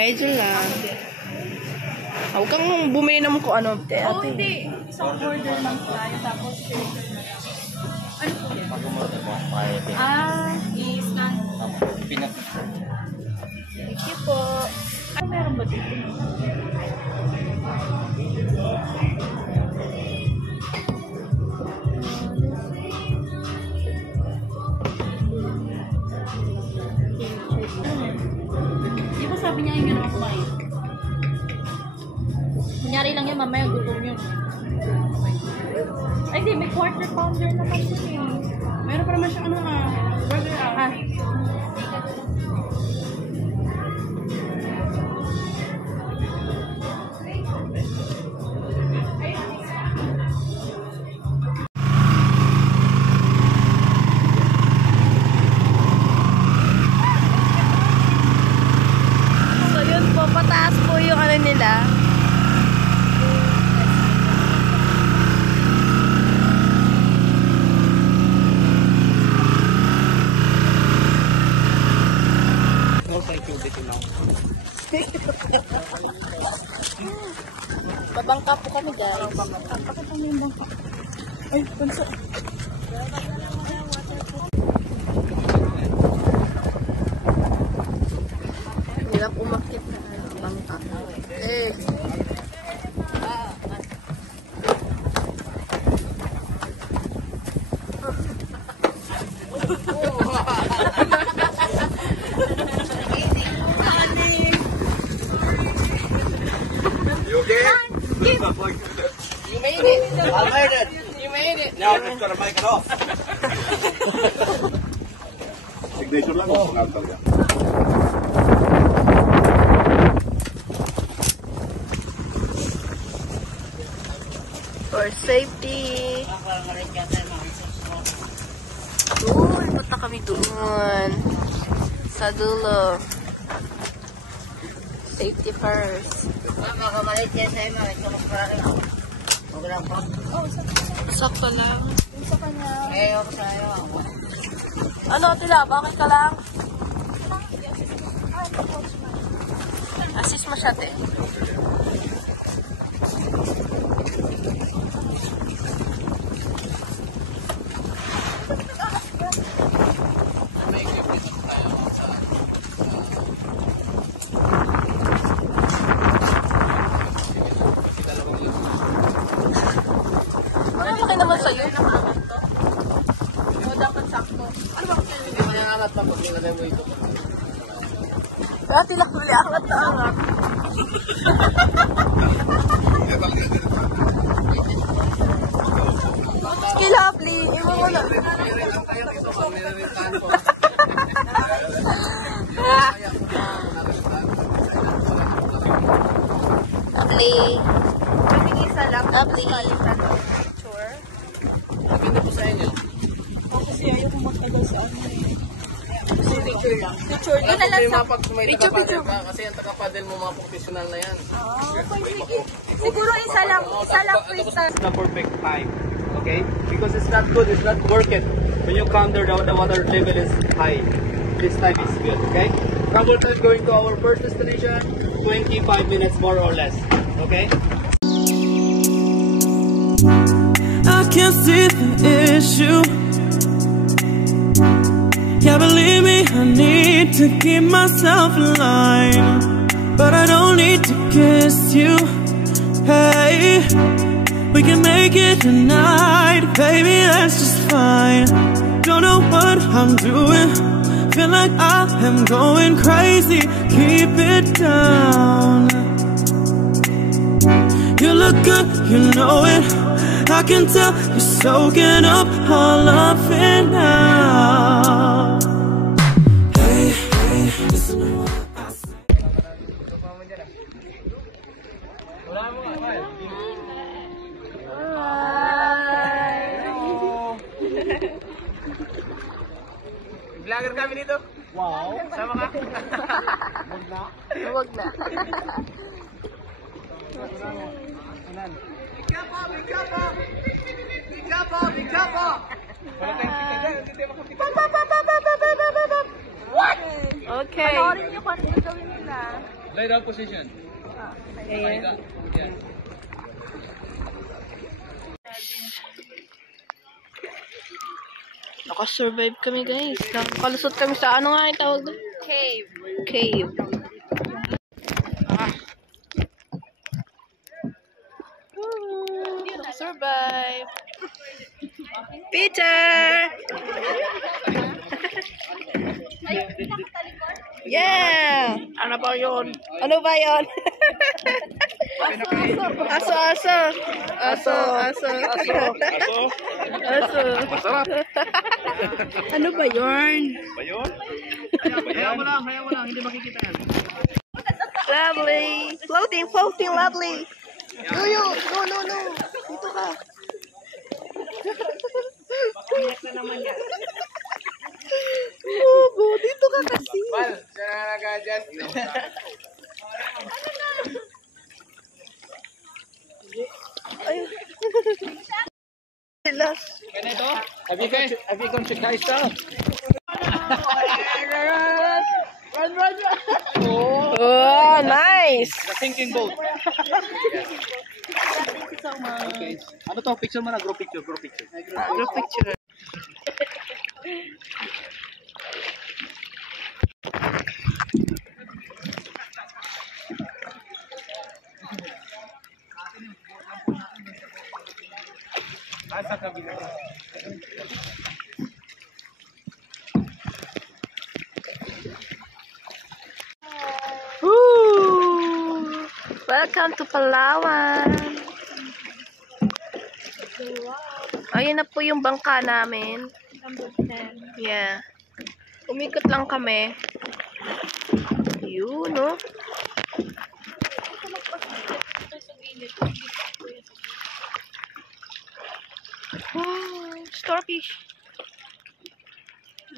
Medyo lang. Huwag kang bumili naman kung ano. Oo, hindi. Isang order lang tayo, tapos filter na lang. Ano po yan? I-scan. Thank you po. Ano meron ba dito? Di ba sabi niya yung gano'n kumain? Kunyari lang yan, mamaya gutom yun. Ay, di, may quarter pounder naman yun eh. Meron pa naman siya ano burger So yun po, pataas po yung ano nila. Babangka po kami guys. Ay, punso. Hirap umakit na bangka. Eh. You made it. I made it. You made it. Now I'm just gonna make it off. Signature lang o pangantag yan? For safety. Uy, punta kami doon. Sa dulo. Safety first. Makamalit yan sa'yo mga ito magpapagod. Huwag lang po. Sakto lang. Yung sa kanya. Eh, ako sa'yo. Ano, Tila? Bakit ka lang? Assist mo siya, te. Malaki naman sa'yo. O, dapat sakto. Ano ba kasi hindi mo nangangat pa pag nilagay mo ito? Kaya Tila, huli angat na angat. Kilapli, imo mo na. Kapli. Pwede isa lang. Kapli. Picture. Maganda po sa inyo. Kasi ayaw kong magtagal sa ano eh. Kasi picture lang. Picture. Wala Yun na lang sa... may taga-paddle ka kasi ang taga-paddle mo mga professional na yan. Siguro isa lang po isa. It's not perfect time, okay? Because it's not good, it's not worth it. When you counter the water level is high, this time is good, okay? Couple time going to our first destination, 25 minutes more or less, okay? I can't see the issue. Yeah, believe me, I need to keep myself alive, but I don't need to kiss you. Hey, we can make it tonight, baby, that's just fine. Don't know what I'm doing, feel like I am going crazy. Keep it down. You look good, you know it, I can tell you're soaking up all of it now. Hey, hey, listen to what I say. Vlogger kami dito. Wow! Sama ka. Huwag na. What? Okay. Panoorin niyo kung ano yung gawin nila. Lay down position. Ayan. Yan. Nakasurvive kami guys. Nakalusot kami sa ano nga yung tawag doon? Cave. Cave. Nakasurvive. Peter! Yeah! Ano ba yun? Ano ba yun? Aso, aso. Aso, aso. Aso. Masarap. Ano ba yun? Ba yun? Hayaan mo lang, hindi makikita yan. Lovely. Floating, floating, lovely. Yuyo, no. Dito ka. Iyak na naman yan. Bobo, dito ka kasi. Mal, siya na nag-adjust. Ayun. Sila. Ganito? Have you gone to Kaisa? Oh, nice. The sinking boat. Okay. Ano to? Picture mo na, group picture. Group picture. Asa kabila. Woo! Welcome to Palawan. Ayun na po yung bangka namin. Yeah. Umikot lang kami. Yun, no? Wow, starfish.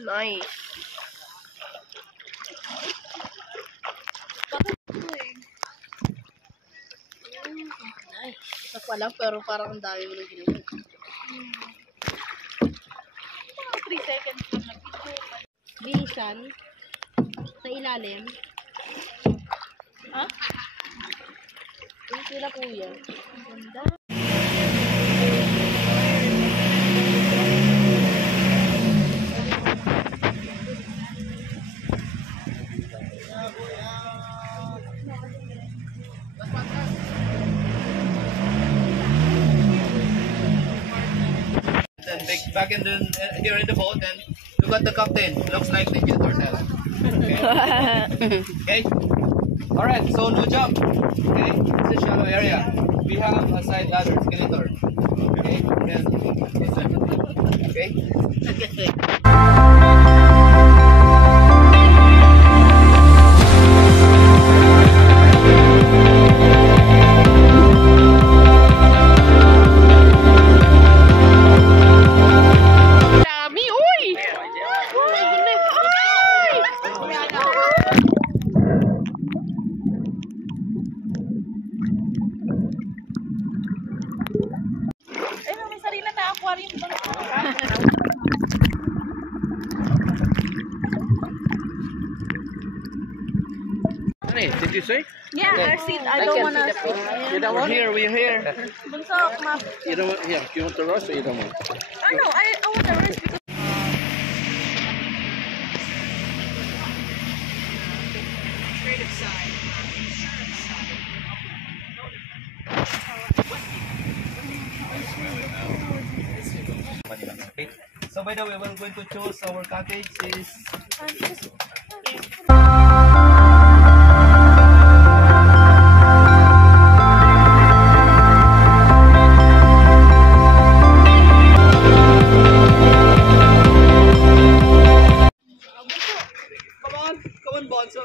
Nice. Nice. Ako lang, pero parang ang dami mo na ginawa. 3 seconds lang na video. Bilisan. Sa ilalim. Ha? Yung sila kuya. Ganda. Then back in the here in the boat, and look at the captain. Looks like Ninja Turtle. Okay. Okay. All right. So no jump. Okay. It's a shallow area. We have a side ladder, skeleton. Okay. Then listen. Okay. Dami, uy! Ay, may sarili na aquarium ba? Did you say? Yeah, I see. I don't wanna. You don't want? We're here. Bunso, ma. You don't want, here, you want the roast or you don't want? No, I want the rest because. Okay. So by the way, we're going to choose our cottage is Come on, Bonzo.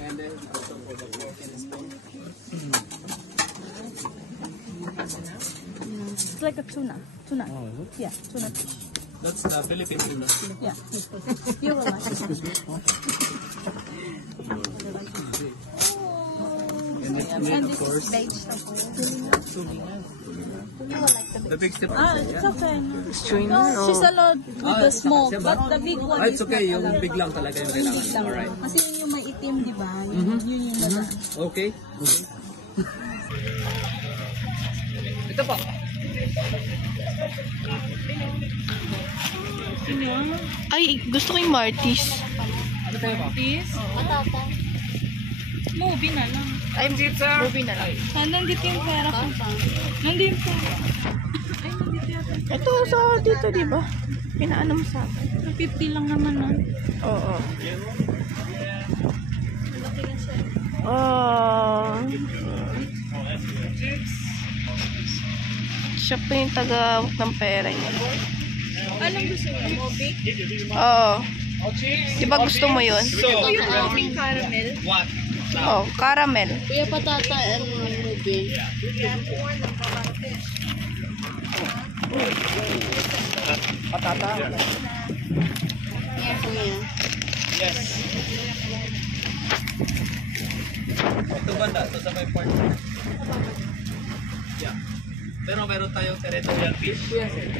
And then also for the pork and spoon. It's like a tuna. Tuna. Yeah, tuna fish. That's Philippine tuna. Yeah. You will like it. And then of course, the big step. It's okay. Tuna, No, she's allowed with the smoke, but the big one It's is okay, not yung allowed. big lang talaga yung kailangan. Alright. Kasi yun yung may itim, di ba? Yun yung nasa. Okay. Ito po. Ay, gusto ko yung Martis. Ano tayo po? Please? Patata. Movie na lang. I'm movie na lang. Nandito yung pera ko. Nandito yung pera. Ay, nandito yata. Ito, sa dito, di ba? Pinaano mo sa akin. 50 lang naman na. Oo. Oh. Siya po yung taga-hawak ng pera niya. Anong gusto niya? Movie? Oo. Di ba gusto mo yun? Yung movie caramel. Oh, caramel. Kuya patata and movie. Patata. Yan kuya. Yes. Ito banda, ito sa may part. Yeah. Pero meron tayong territorial fish. Yes, sir.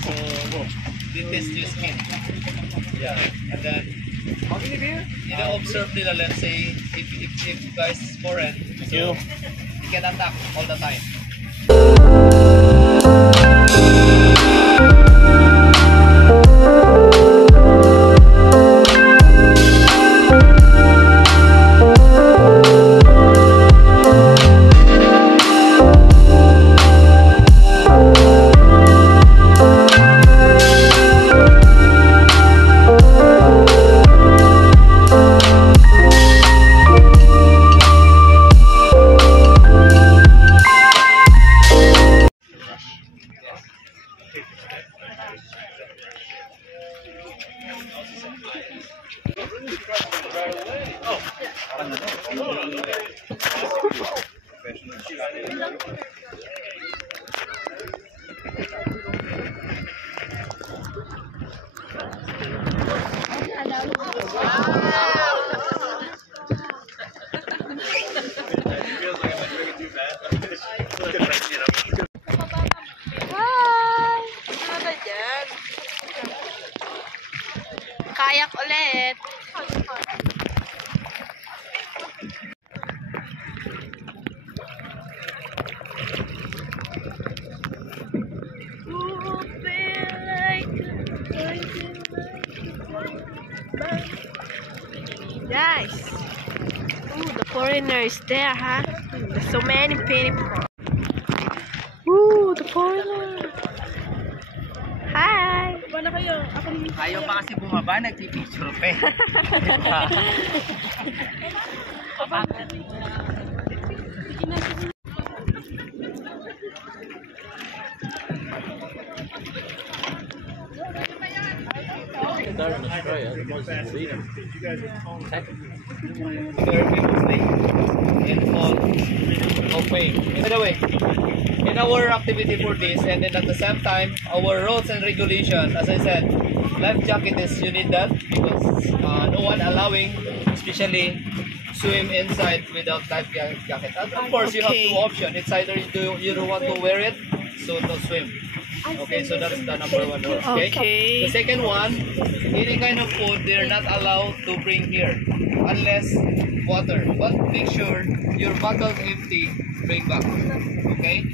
So, they test your skin. Yeah. And then, observe nila, let's say, if guys is foreign, so you can attack all the time. Hi! Ano na dyan? Kayak ulit. Guys, ooh, the foreigners there, huh? There's so many people. Ooh, the foreigner. Hi. Wala kayo. Ako ni Ayaw pa kasi bumaba, nagpipicture pa eh. By the way, in our activity for this, and then at the same time, our rules and regulations, as I said, life jacket is you need that because no one allowing, especially swim inside without life jacket. And of course, you have two options. It's either you don't want to wear it, so no swim. Okay, so that is the number one rule. Okay. The second one, any kind of food they're not allowed to bring here unless water. But make sure your bottle empty. Bring back. Okay.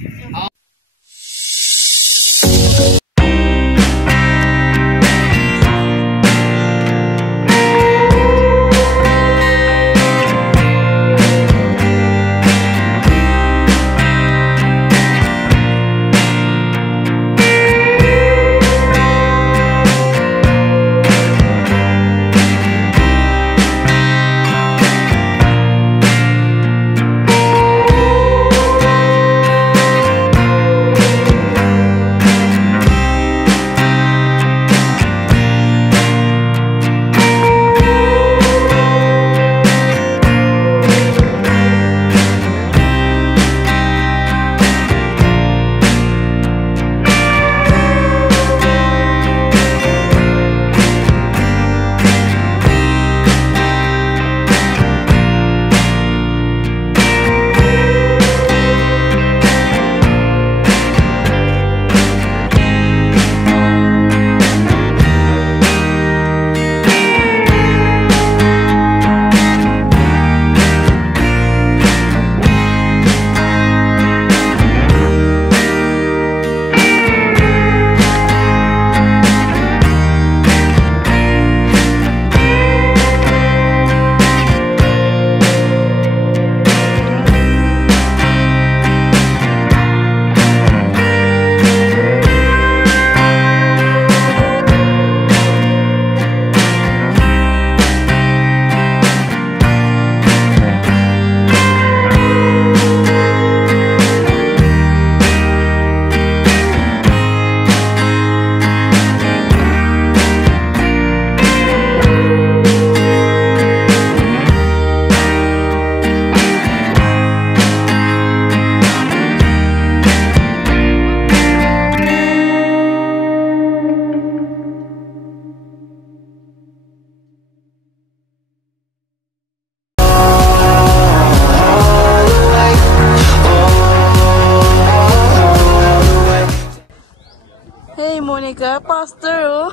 Ka, pastor, oh.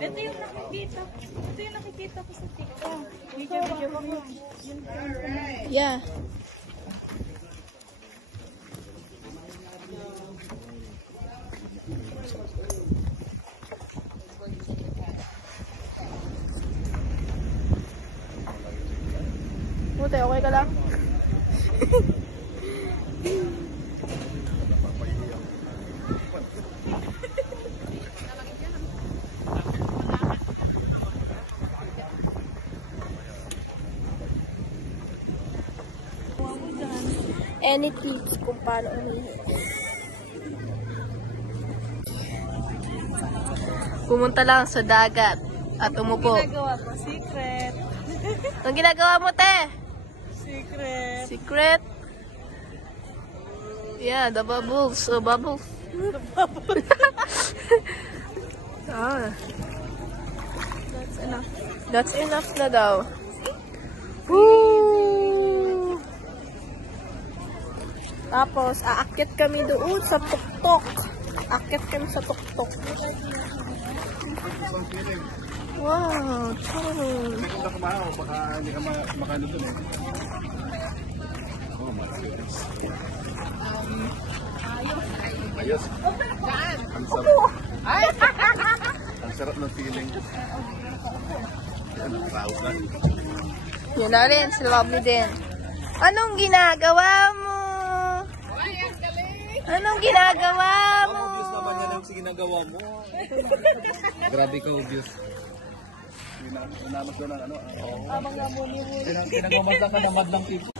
Ito yung nakikita. Ito yung nakikita ko sa TikTok. Video ko. Yeah. Buti, okay ka lang? Any tips kung paano umihi? Pumunta lang sa dagat at umupo. Ginagawa ko. Secret. Anong ginagawa mo, te? Secret. Secret? Yeah, the bubbles. Oh, bubbles. Ah. That's enough. That's enough na daw. Woo! Tapos, aakyat kami doon sa tuktok. Aakyat kami sa tuktok. Wow, charot. Kung ka kumahaw, baka hindi ka makano dun eh. Oh, maayos. Ayos. Ang sarap. Ang sarap ng feeling. Yan, raos na. Yun na rin, si Lovely din. Anong ginagawa mo? Anong ginagawa mo? Obvious naman yan ang ginagawa mo. Grabe ka, obvious. Nanamas doon ang ano. Pinagmamasa ka na madlang tipo.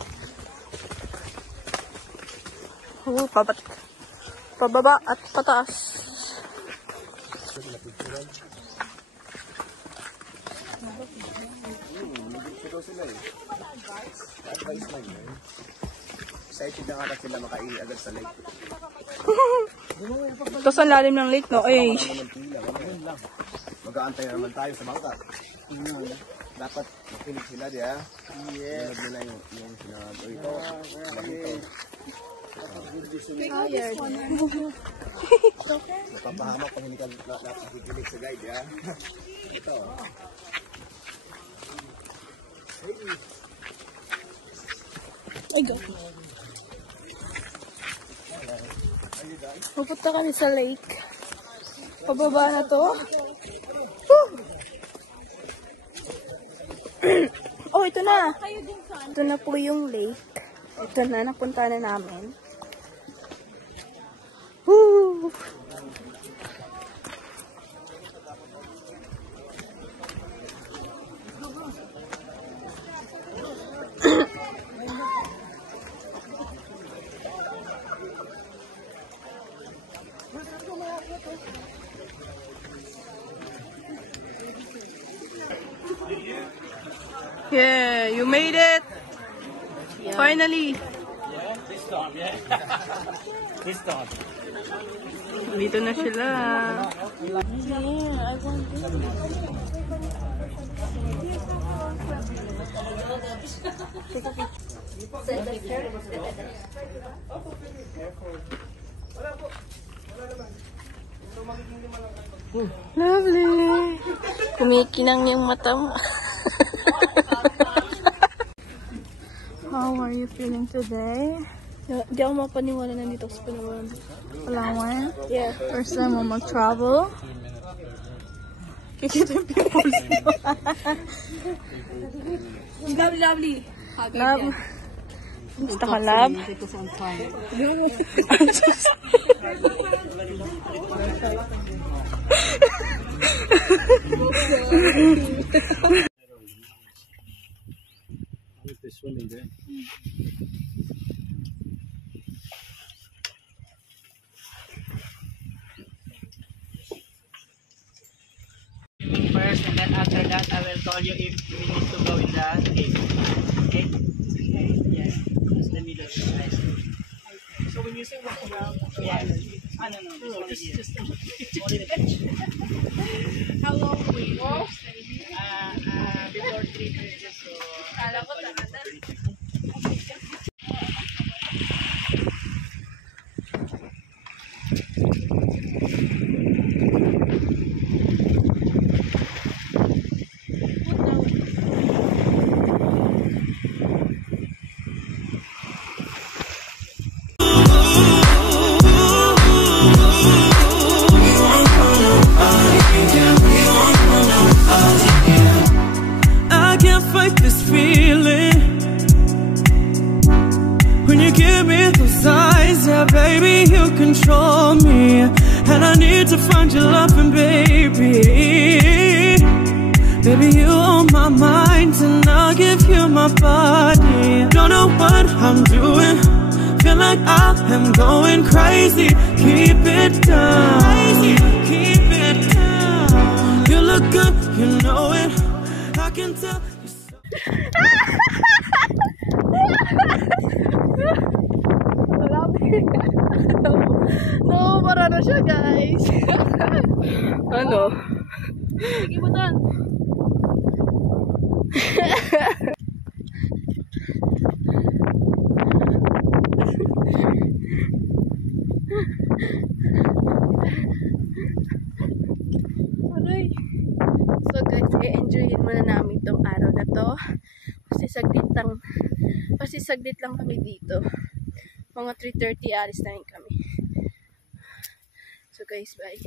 Pababa at pataas. Sila eh. Advice lang yun. Excited na nga sila makaiagad sa lake. Tapos ang lalim ng lake, no? Ay. Mag-aantay na naman tayo sa bangka. Dapat makinig sila, di ha? Yes. Nila yung sinabi. Ito, Tired. napapahamak pag hindi ka nakikinig sa guide, ha? Ito. Ay, God. Pupunta kami sa lake. Pababa na to. Woo! Oh, ito na. Ito na po yung lake. Ito na, napunta na namin. Woo! Yeah, you made it. Yeah. Finally. This time, yeah. This time. Dito na sila. Lovely. Kumikinang yung mata mo. How are you feeling today? Di ako mapaniwala na dito sa Palawan. Palawan? Yeah. First time mo mag-travel? Kikita yung pimples mo. Lovely. Love. Gusto ka, love? Swimming there. First, and then after that, I will tell you if we need to go in the cave. Okay? Yes. Just the middle. Nice. So when you say walk around, yes. Ah, no, just only the beach. How long will you stay here? Kala ko talaga. I can't fight this feeling when you give me those eyes, yeah, baby, you control me, and I need to find your loving, baby. Baby, you on my mind, and I'll give you my body. Don't know what I'm doing, feel like I am going crazy. Keep it down, keep it down. You look good, you know it. I can tell. No, para na siya, guys. Ano? Sige mo doon. Aray. So guys, i-enjoyin muna namin tong araw na to. Kasi saglit lang kami dito. Mga 3:30 alis na rin kami. So guys, bye.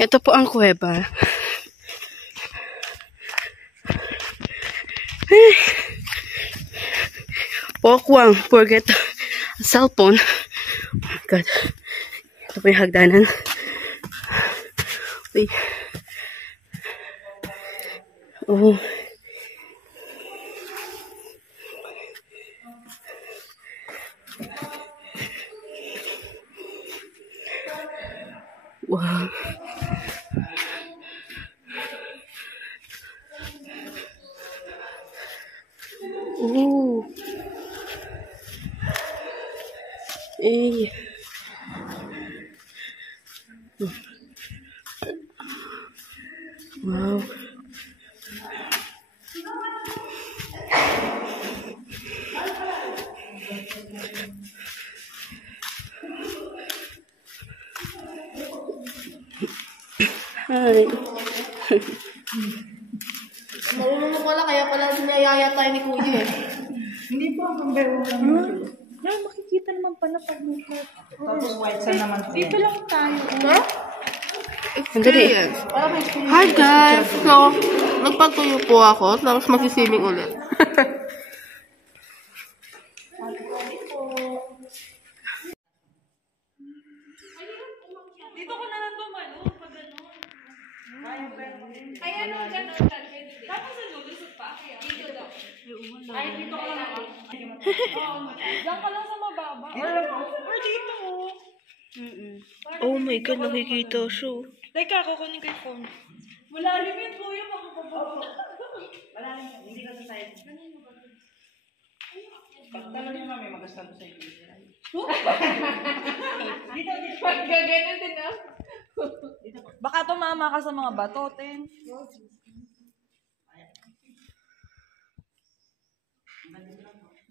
Ito po ang kuweba. Pokwang, forget cellphone. Oh my God. Ito po yung hagdanan. Uy. Oh. Wow. Ooh. Hey. Wow. Hi. Marunong pala, kaya pala sinayaya tayo ni Kuya eh. Hindi po ang pambero lang. Yan, makikita naman pala pag may coat. Tapos white sa naman po. Dito lang tayo. Ha? Experience. Hi guys! So, nagpagtuyo po ako, tapos magsisiming ulit. Dito ko na lang tumalo pag gano'n. Ay, ano, gano'n. Tapos sa lulusot pa. Dito daw. Ay, dito ko lang. Diyan ka lang sa mababa. Or dito. Oh my God, nakikita siya. Teka, kukunin ko yung phone. Malalim yun po yung makapababa. Malalim. Hindi ka sa side. Pagtanong yung mami, magastan ko sa iyo. Pagkaganon din ah. Baka tumama ka sa mga bato, Ten.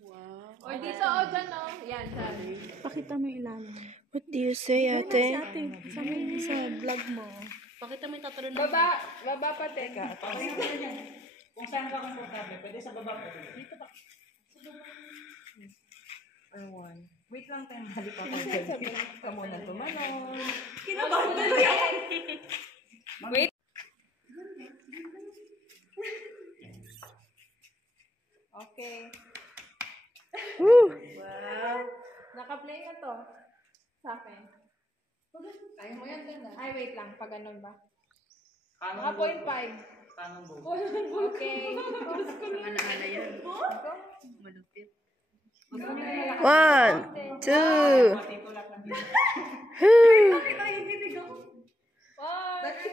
Wow. O, dito o dyan o. Yan, sabi. Pakita mo ilalim. What do you say, ate? Sa vlog mo. Pakita mo yung tatanong. Baba pa, teka. Kung saan ka komportable, pwede sa baba po. Dito pa. Ayun. Wait lang tayo, balik pa tayo. Ka muna tumalon. Kinabahan na yan. Wait. Okay. Woo! Wow. Naka-play na to. Sa akin. Ayaw mo yan din ah. Ay, wait lang. Pag ganun ba? Naka 0.5. Okay. Alaala yan. Malupit. 1, 2.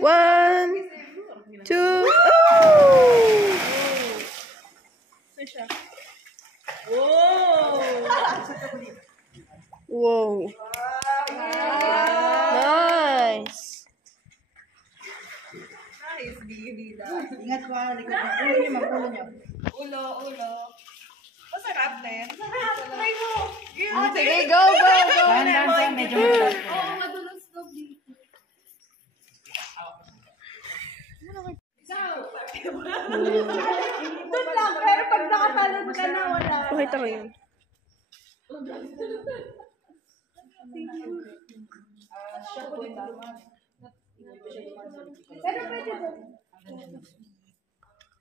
One, two. Oh! Wow. Nice. Ulo. Masarap din. Sige, go! Oo, madulas daw dito. Doon lang, pero pag nakatalon ka na, wala. Pakita ko yun. Pero pwede doon.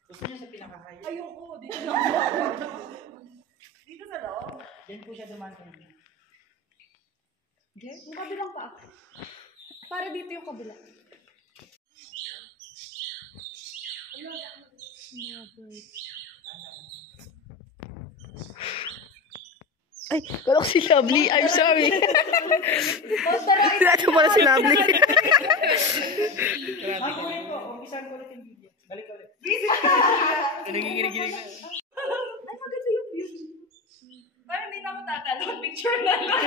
Gusto niya sa pinaka-high? Ayoko, dito lang. Dito sa loob. Diyan po siya dumaan kanina. Yung kabilang pa. Para dito yung kabila. Ay, kalok si Lovely. I'm sorry. Ito pala si Lovely. Makunin ko. Umpisan ko ulit yung video. Balik ko ulit. Nagiginig na. Ay, maganda yung view. Parang hindi na ako tatalon. Picture na lang.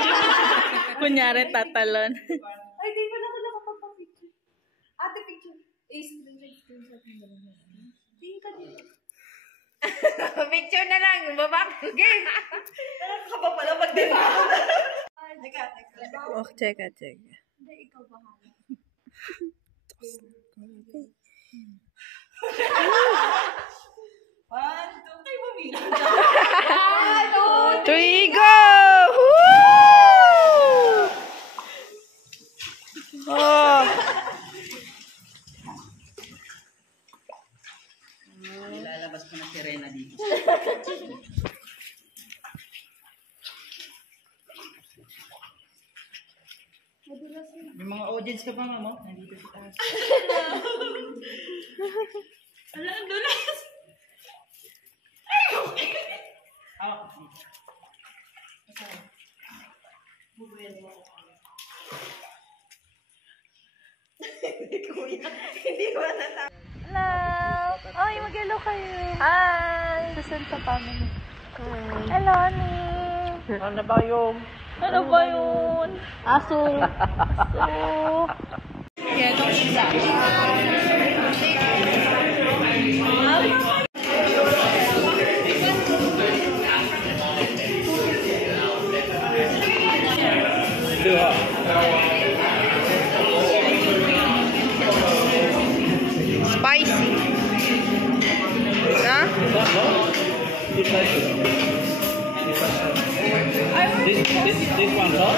Kunyari, tatalon. Ay, di ba na ako nakapagpa-picture? Ate, picture. Screenshot mo na. Tingin ka dito. Picture na lang. Babak. Game. Ka pa pala pag di ba? Teka. Oh, teka. Hindi, ikaw bahala. One, two, three, bumila. 3, go! Woo! Oh. Ilalabas ko na si Rena dito. Yung mga audience ka ba mo? Nandito sa taas. Alam, dulas. Hawak ko dito. Hindi ba nata? Hello! Ay, mag-hello kayo. Hi! Susan sa family. Hello, honey. Ano ba yung? Ano ba yun? Aso. Yan, ang isa. Spicy. Huh? This one, no?